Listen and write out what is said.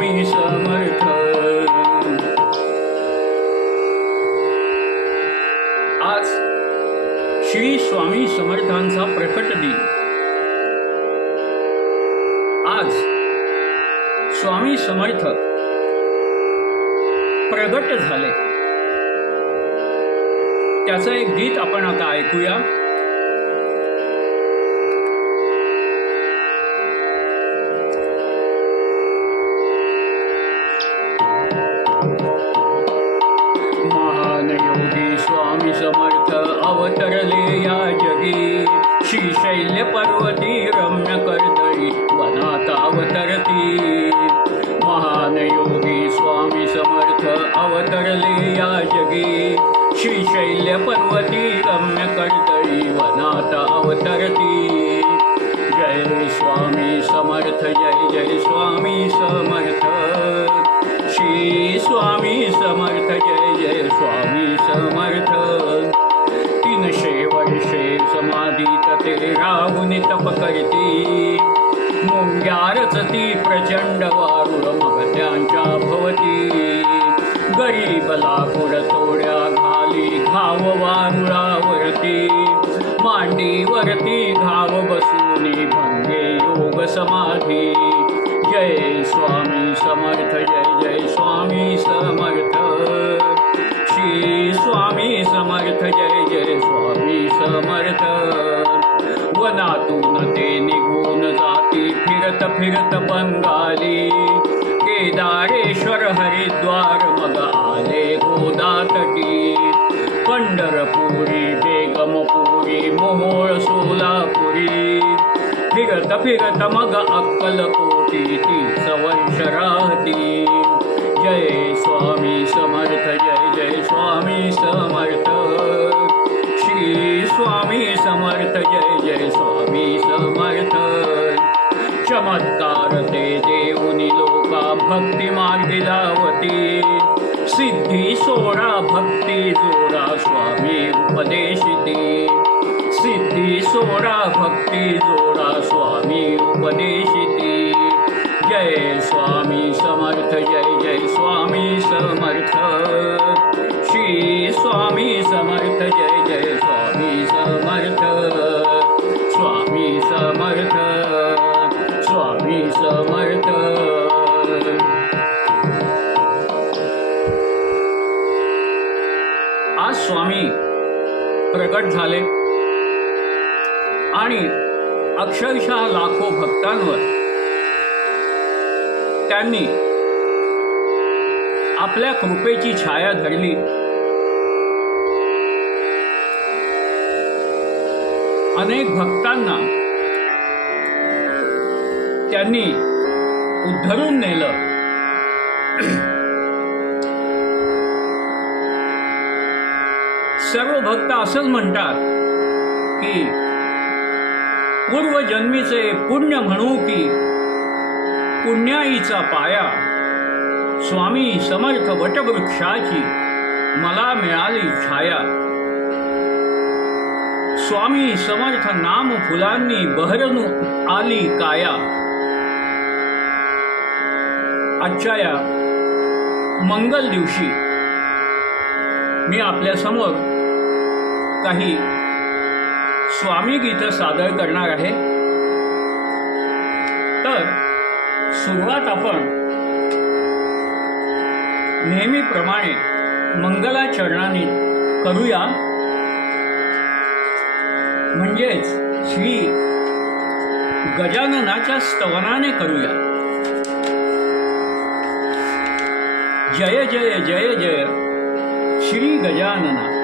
स्वामी समर्थ. आज श्री स्वामी समर्थांचा प्रकट दिन. आज स्वामी समर्थ प्रगट झाले. त्याचं एक गीत आपण आता ऐकूया. अवतरले या जगी. श्रीशैल्य पर्वती रम्य कर्दळी वनात अवतरती. महान योगी स्वामी समर्थ अवतरले या जगी. श्रीशैल्य पर्वती रम्य कर्दळी वनात अवतरती. जय स्वामी समर्थ जय जय स्वामी समर्थ. श्री स्वामी समर्थ जय जय स्वामी समर्थ. समाधीत ते राहुनी तप करती मुंग्यारच ती प्रचंड वारुळ मग त्यांच्या भवती. गरीब लाकूड तोड्या घाली घाव वारुळावरती. मांडीवरती घाव बसूनी भंगे योग समाधी. जय स्वामी समर्थ जय जय स्वामी समर्थ. श्री स्वामी समर्थ जय जय स्वामी समर्थ. वनातून ते निघून जाती फिरत फिरत बंगाली. केदारेश्वर हरिद्वार मग आले गोदातटी पंढरपुरी बेगमपुरी मोहोळ सोलापुरी. फिरत फिरत मग अक्कलकोटी ती सवर्ष राहती. जय स्वामी समर्थ जय जय स्वामी समर्थ। श्री स्वामी समर्थ जय जय स्वामी समर्थ। चमत्कार ते देऊनी लोका भक्ती मार्गी लावती सिद्धी सोडा भक्ती जोडा स्वामी उपदेशिती। सिद्धी सोडा भक्ती जोडा स्वामी उपदेशिती। जय स्वामी समर्थ जय समर्थ। श्री स्वामी समर्थ जय जय स्वामी समर्थ। स्वामी समर्थ स्वामी समर्थ। आज स्वामी प्रगट झाले आणि अक्षरशः लाखो भक्तांवर त्यांनी आपल्या कृपेची छाया धरली. अनेक भक्तांना त्यांनी उद्धरून नेलं. सर्व भक्त असंच म्हणतात की पूर्वजन्मीचे पुण्य म्हणू की पुण्याईचा पाया स्वामी समर्थ वटवृक्षाची मला मिळाली छाया. स्वामी समर्थ नाम फुलांनी बहरनू आली काया. आजच्या या मंगल दिवशी मी आपल्यासमोर काही स्वामी गीतं सादर करणार आहे. तर सुरुवात आपण नेहमीप्रमाणे मंगलाचरणाने करूया. म्हणजेच श्री गजाननाच्या स्तवनाने करूया. जय जय जय जय श्री गजानना.